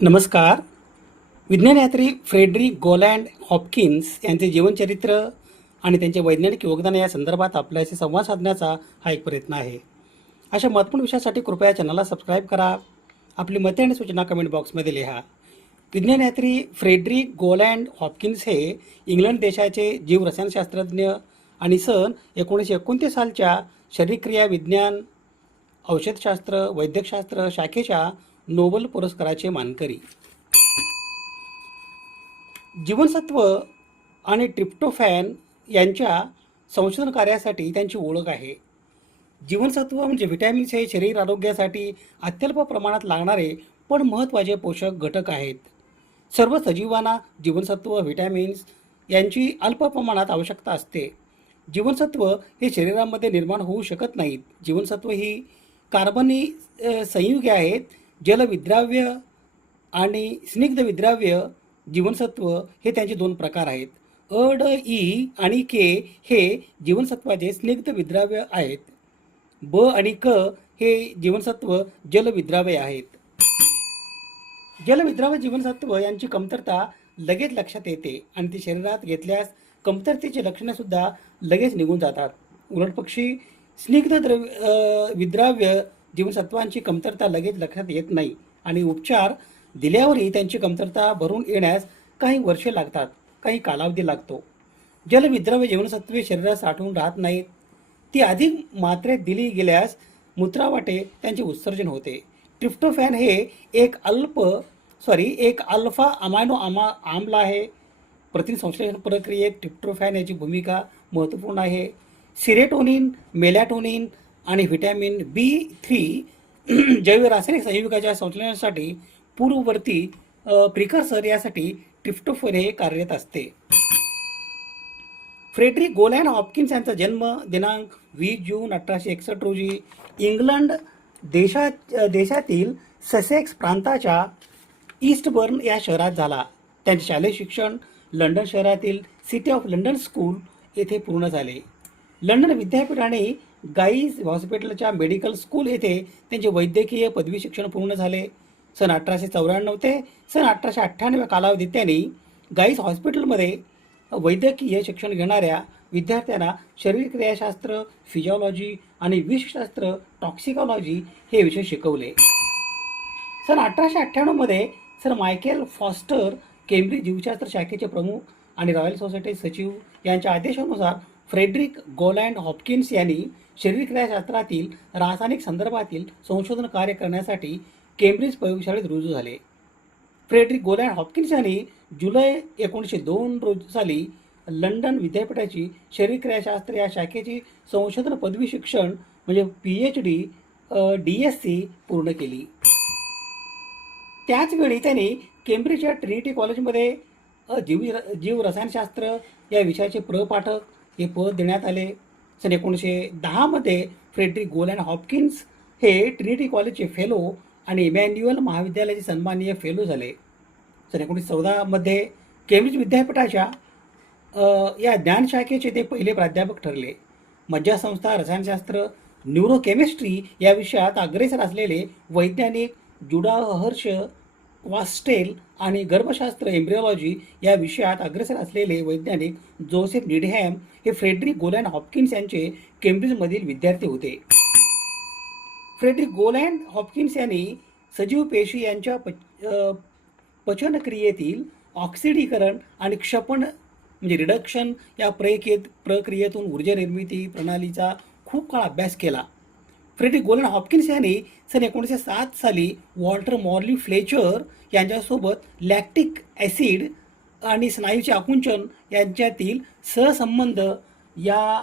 नमस्कार. विज्ञानयात्री Frederick गोलँड Hopkins यांचे जीवनचरित्र आणि त्यांचे वैज्ञानिक योगदान या संदर्भात आपल्याशी संवाद साधण्याचा हा एक प्रयत्न आहे. अशा महत्त्वपूर्ण विषयासाठी कृपया चॅनलला सबस्क्राईब करा. आपली मते आणि सूचना कमेंट बॉक्समध्ये लिहा. विज्ञानयात्री फ्रेडरिक गोलँड हॉपकिन्स हे इंग्लंड देशाचे जीवरसायनशास्त्रज्ञ आणि सन 1929 सालच्या शरीरक्रिया विज्ञान, औषधशास्त्र, वैद्यकशास्त्र शाखेच्या नोबेल पुरस्काराचे मानकरी. जीवनसत्व आणि ट्रिप्टोफॅन यांच्या संशोधन कार्यासाठी त्यांची ओळख आहे. जीवनसत्व म्हणजे व्हिटॅमिन्स हे शरीर आरोग्यासाठी अत्यल्प प्रमाणात लागणारे पण महत्त्वाचे पोषक घटक आहेत. सर्व सजीवांना जीवनसत्व, व्हिटॅमिन्स यांची अल्प प्रमाणात आवश्यकता असते. जीवनसत्व हे शरीरामध्ये निर्माण होऊ शकत नाहीत. जीवनसत्व ही कार्बनी संयुगे आहेत. जलविद्राव्य आणि स्निग्ध विद्राव्य जीवनसत्व हे त्यांचे दोन प्रकार आहेत. अ, ड, ई आणि के हे जीवनसत्वाचे स्निग्ध विद्राव्य आहेत. ब आणि क हे जीवनसत्व जलविद्राव्य आहेत. जलविद्राव्य जीवनसत्व यांची कमतरता लगेच लक्षात येते आणि ती शरीरात घेतल्यास कमतरतेची लक्षणे सुद्धा लगेच निघून जातात. उलटपक्षी स्निग्ध विद्राव्य जीवनसत्वांची कमतरता लगेच लक्षात येत नाही आणि उपचार दिल्यावरही त्यांची कमतरता भरून येण्यास काही वर्षे लागतात, काही कालावधी लागतो. जलविद्राव्य जीवनसत्वे शरीरात साठवून राहत नाहीत. ती अधिक मात्रेत दिली गेल्यास मूत्रावाटे त्यांचे उत्सर्जन होते. ट्रिप्टोफॅन हे एक अल्फा अमायनो आम्ल आहे. प्रथिनसंश्लेषण प्रक्रियेत ट्रिप्टोफॅन याची भूमिका महत्त्वपूर्ण आहे. सिरेटोनिन, मेलॅटोनिन आणि व्हिटॅमिन B3 जैव रासायनिक संयुगाच्या संश्लेषणासाठी पूर्ववर्ती प्रिकर्सर यासाठी ट्रिप्टोफॅन हे कार्यरत असते. फ्रेडरिक गोलँड हॉपकिन्स यांचा जन्म दिनांक 20 जून 1861 रोजी इंग्लंड देशातील ससेक्स प्रांताच्या ईस्टबर्न या शहरात झाला. त्यांचे शालेय शिक्षण लंडन शहरातील सिटी ऑफ लंडन स्कूल येथे पूर्ण झाले. लंडन विद्यापीठ आणि गाईज हॉस्पिटलच्या मेडिकल स्कूल येथे त्यांचे वैद्यकीय पदवी शिक्षण पूर्ण झाले. सन 1894 ते सन 1898 कालावधीत त्यांनी गाईज हॉस्पिटलमध्ये वैद्यकीय शिक्षण घेणाऱ्या विद्यार्थ्यांना शरीरक्रियाशास्त्र, फिजिओलॉजी आणि विषशास्त्र, टॉक्सिकॉलॉजी हे विषय शिकवले. सन 1898 मध्ये सर मायकेल फॉस्टर केम्ब्रिज जीवशास्त्र शाखेचे प्रमुख आणि रॉयल सोसायटी सचिव यांच्या आदेशानुसार फ्रेडरिक गोलँड हॉपकिन्स यांनी शरीरक्रियाशास्त्रातील रासायनिक संदर्भातील संशोधन कार्य करण्यासाठी केम्ब्रिज प्रयोगशाळेत रुजू झाले. फ्रेडरिक गोलँड हॉपकिन्स यांनी जुलै 1902 साली लंडन विद्यापीठाची शरीरक्रियाशास्त्र या शाखेची संशोधन पदवी शिक्षण म्हणजे PhD DSc पूर्ण केली. त्याचवेळी त्यांनी केम्ब्रिजच्या ट्रिनिटी कॉलेजमध्ये जीवरसायनशास्त्र या विषयाचे प्रपाठक हे पद देण्यात आले. सन 1910 मध्ये फ्रेडरिक गोलँड हॉपकिन्स हे ट्रिनिटी कॉलेजचे फेलो आणि इमॅन्युअल महाविद्यालयाचे सन्माननीय फेलो झाले. सन 1914 मध्ये केम्ब्रिज विद्यापीठाच्या या ज्ञानशाखेचे ते पहिले प्राध्यापक ठरले. मज्जासंस्था, रसायनशास्त्र, न्यूरोकेमिस्ट्री या विषयात अग्रेसर असलेले वैज्ञानिक जुडाहर्ष वास्टेल आणि गर्भशास्त्र, एम्ब्रिओलॉजी या विषयात अग्रेसर असलेले वैज्ञानिक जोसेफ नीडहॅम हे फ्रेडरिक गोलँड हॉपकिन्स यांचे केम्ब्रिजमधील विद्यार्थी होते. फ्रेडरिक गोलँड हॉपकिन्स यांनी सजीव पेशी यांच्या पचनक्रियेतील ऑक्सिडीकरण आणि क्षपण म्हणजे रिडक्शन या प्रक्रियेतून ऊर्जा निर्मिती प्रणालीचा खूप काळ अभ्यास केला. फ्रेडरिक गोलँड हॉपकिन्स यांनी सन 1907 साली वॉल्टर मॉर्ली फ्लेचर यांच्यासोबत लॅक्टिक ॲसिड आणि स्नायूचे आकुंचन यांच्यातील सहसंबंध या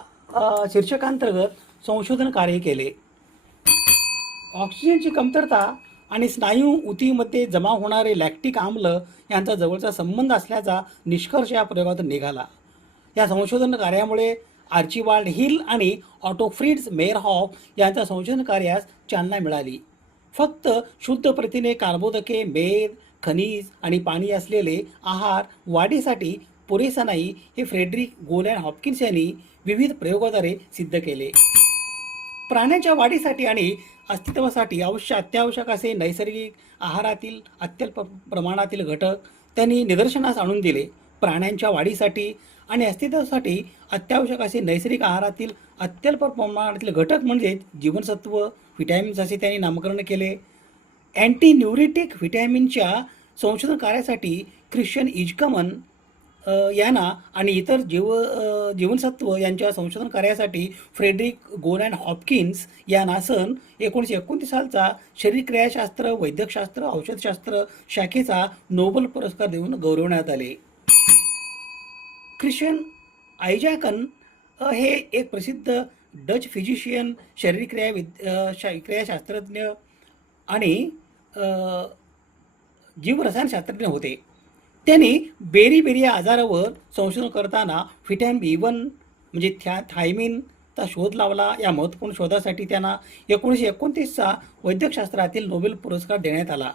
शीर्षकांतर्गत संशोधन कार्य केले. ऑक्सिजनची कमतरता आणि स्नायू उतीमध्ये जमा होणारे लॅक्टिक आम्ल यांचा जवळचा संबंध असल्याचा निष्कर्ष या प्रयोगातून निघाला. या संशोधन कार्यामुळे आर्चिबाल्ड हिल आणि ऑटो फ्रिट्झ मेयरहॉफ यांच्या संशोधन कार्यास चालना मिळाली. फक्त शुद्ध प्रथिने, कार्बोदके, मेद, खनिज आणि पाणी असलेले आहार वाढीसाठी पुरेसा नाही हे फ्रेडरिक गोलँड हॉपकिन्स यांनी विविध प्रयोगाद्वारे सिद्ध केले. प्राण्यांच्या वाढीसाठी आणि अस्तित्वासाठी अत्यावश्यक असे नैसर्गिक आहारातील अत्यल्प प्रमाणातील घटक त्यांनी निदर्शनास आणून दिले. प्राण्यांच्या वाढीसाठी आणि अस्तित्वासाठी अत्यावश्यक असे नैसर्गिक आहारातील अत्यल्प प्रमाणातील घटक म्हणजे जीवनसत्व, व्हिटॅमिन्स असे त्यांनी नामकरण केले. अँटीन्युरिटिक व्हिटॅमिनच्या संशोधन कार्यासाठी ख्रिश्चन इजकमन यांना आणि इतर जीवनसत्व यांच्या संशोधन कार्यासाठी फ्रेडरिक गोलँड हॉपकिन्स यांना सन 1929 सालचा शरीरक्रियाशास्त्र, वैद्यकशास्त्र, औषधशास्त्र शाखेचा नोबेल पुरस्कार देऊन गौरवण्यात आले. ख्रिश्चन आयझॅकन हे एक प्रसिद्ध डच फिजिशियन, क्रियाशास्त्रज्ञ आणि जीवरसायनशास्त्रज्ञ होते. त्यांनी बेरी या आजारावर संशोधन करताना व्हिटॅमिन B1 म्हणजे थायमिनचा शोध लावला. या महत्त्वपूर्ण शोधासाठी त्यांना 1929चा वैद्यकशास्त्रातील नोबेल पुरस्कार देण्यात आला.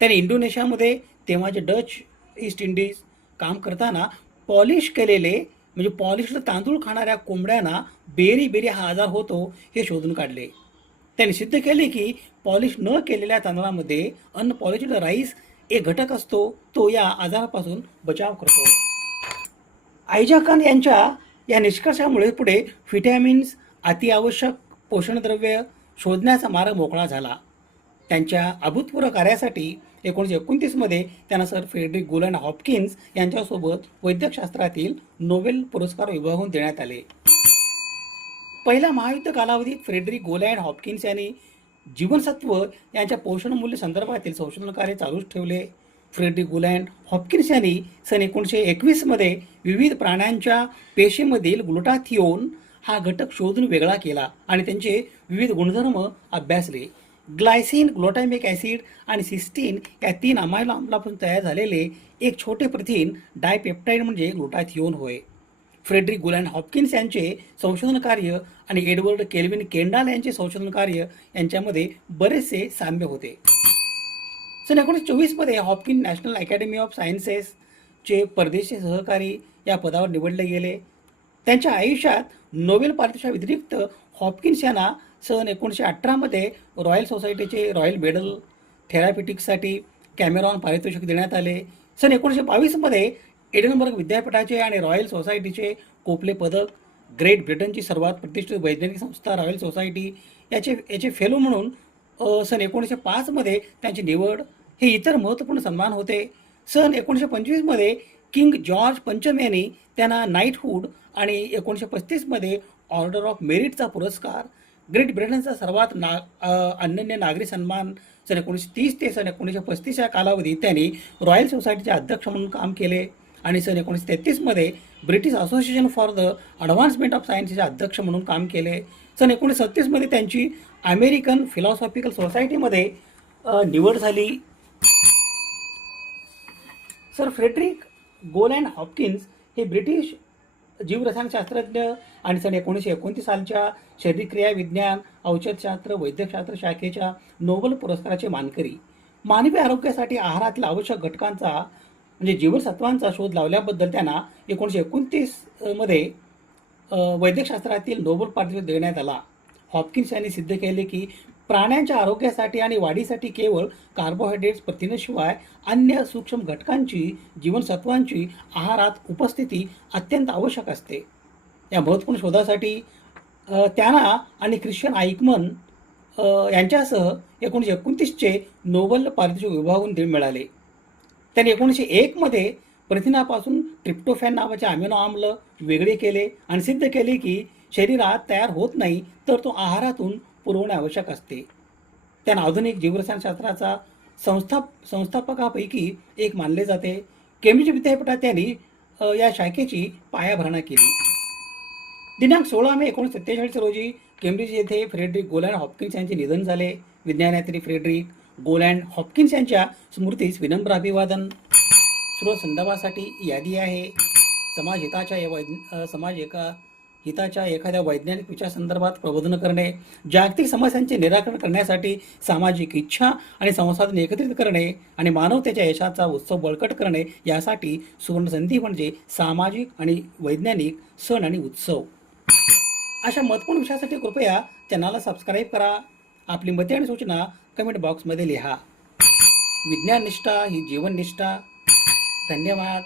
त्यांनी इंडोनेशियामध्ये तेव्हाचे डच ईस्ट इंडिज काम करताना पॉलिश केलेले म्हणजे पॉलिश्ड तांदूळ खाणाऱ्या कोंबड्यांना बेरी हा आजार होतो हे शोधून काढले. त्यांनी सिद्ध केले की पॉलिश न केलेल्या तांदळामध्ये अनपॉलिश्ड राईस एक घटक असतो, तो या आजारापासून बचाव करतो. आयझॅकन यांच्या या निष्कर्षामुळे पुढे व्हिटॅमिन्स, अतिआवश्यक पोषणद्रव्य शोधण्याचा मार्ग मोकळा झाला. त्यांच्या अभूतपूर्व कार्यासाठी 1929मध्ये त्यांना सर फ्रेडरिक गोलँड हॉपकिन्स यांच्यासोबत वैद्यकशास्त्रातील नोबेल पुरस्कार विभागून देण्यात आले. पहिल्या महायुद्ध कालावधीत फ्रेडरिक गोलँड हॉपकिन्स यांनी जीवनसत्व यांच्या पोषण मूल्य संदर्भातील संशोधन कार्य चालूच ठेवले. फ्रेडरिक गोलँड हॉपकिन्स यांनी सन 1921मध्ये विविध प्राण्यांच्या पेशीमधील ग्लुटाथिओन हा घटक शोधून वेगळा केला आणि त्यांचे विविध गुणधर्म अभ्यासले. ग्लायसिन, ग्लुटामिक ॲसिड आणि सिस्टीन या 3 अमायनो आम्लापासून तयार झालेले एक छोटे प्रथिन डायपेप्टाइड म्हणजे ग्लुटाथिओन होय. फ्रेडरिक गोलँड हॉपकिन्स यांचे संशोधन कार्य आणि एडवर्ड केल्विन केंडाल यांचे संशोधन कार्य यांच्यामध्ये बरेचसे साम्य होते. सन 1924मध्ये हॉपकिन्स नॅशनल अकॅडमी ऑफ सायन्सेसचे परदेशी सहकारी या पदावर निवडले गेले. त्यांच्या आयुष्यात नोबेल पारितोषिकाव्यतिरिक्त हॉपकिन्स यांना सन 1918मध्ये रॉयल सोसायटीचे रॉयल मेडल थेरापिटिक्ससाठी कॅमेरॉन पारितोषिक देण्यात आले. सन 1922मध्ये एडिनबर्ग विद्यापीठाचे आणि रॉयल सोसायटीचे कोपले पदक, ग्रेट ब्रिटनची सर्वात प्रतिष्ठित वैज्ञानिक संस्था रॉयल सोसायटी याचे फेलो म्हणून सन 1905मध्ये त्यांची निवड, हे इतर महत्त्वपूर्ण सन्मान होते. सन 1925मध्ये किंग जॉर्ज पंचम यांनी त्यांना नाईटहूड आणि 1935मध्ये ऑर्डर ऑफ मेरिटचा पुरस्कार, ग्रेट ब्रिटनचा सर्वात अनन्य नागरी सन्मान सन 1930 ते सन 1935 या कालावधीत त्यांनी रॉयल सोसायटीचे अध्यक्ष म्हणून काम केले आणि सन 1933मध्ये British association for the advancement of सायन्सचे अध्यक्ष म्हणून काम केले. सन 1937मध्ये त्यांची अमेरिकन फिलॉसॉफिकल सोसायटीमध्ये निवड झाली. सर फ्रेडरिक गोलँड हॉपकिन्स हे ब्रिटिश जीवरसायनशास्त्रज्ञ आणि सन 1929 सालच्या शरीरक्रिया विज्ञान, औषधशास्त्र, वैद्यकशास्त्र शाखेच्या नोबेल पुरस्काराचे मानकरी. मानवी आरोग्यासाठी आहारातील आवश्यक घटकांचा म्हणजे जीवनसत्वांचा शोध लावल्याबद्दल त्यांना 1929मध्ये वैद्यकशास्त्रातील नोबेल पारितोषिक देण्यात आला. हॉपकिन्स यांनी सिद्ध केले की प्राण्यांच्या आरोग्यासाठी आणि वाढीसाठी केवळ कार्बोहायड्रेट्स, प्रथिनाशिवाय अन्य सूक्ष्म घटकांची, जीवनसत्वांची आहारात उपस्थिती अत्यंत आवश्यक असते. या महत्त्वपूर्ण शोधासाठी त्यांना आणि ख्रिश्चन आईकमन यांच्यासह 1929चे नोबेल पारितोषिक विभागून मिळाले. त्यांनी 1901मध्ये प्रथिनापासून ट्रिप्टोफॅन नावाचे अमिनो आम्ल वेगळे केले आणि सिद्ध केले की शरीरात तयार होत नाही तर तो आहारातून पुरवणे आवश्यक असते. त्यांना आधुनिक जीवरसायनशास्त्राचा संस्थापकापैकी एक मानले जाते. केम्ब्रिज विद्यापीठात त्यांनी या शाखेची पायाभरणा केली. दिनांक 16 मे 1947 रोजी केम्ब्रिज येथे फ्रेडरिक गोलँड हॉपकिन्स यांचे निधन झाले. विज्ञानयात्री फ्रेडरिक गोलँड हॉपकिन्स यांच्या स्मृतीस विनम्र अभिवादन. स्रोत संदर्भासाठी यादी आहे. हिताच्या एखाद्या वैज्ञानिक विचारासंदर्भात प्रबोधन करणे, जागतिक समस्यांचे निराकरण करण्यासाठी सामाजिक इच्छा आणि संसाधने एकत्रित करणे आणि मानवतेच्या यशाचा उत्सव बळकट करणे यासाठी सुवर्णसंधी म्हणजे सामाजिक आणि वैज्ञानिक सण आणि उत्सव. अशा महत्त्वपूर्ण विषयासाठी कृपया चॅनलला सबस्क्राईब करा आपली मते आणि सूचना कमेंट बॉक्समध्ये लिहा. विज्ञान निष्ठा ही जीवन निष्ठा. धन्यवाद.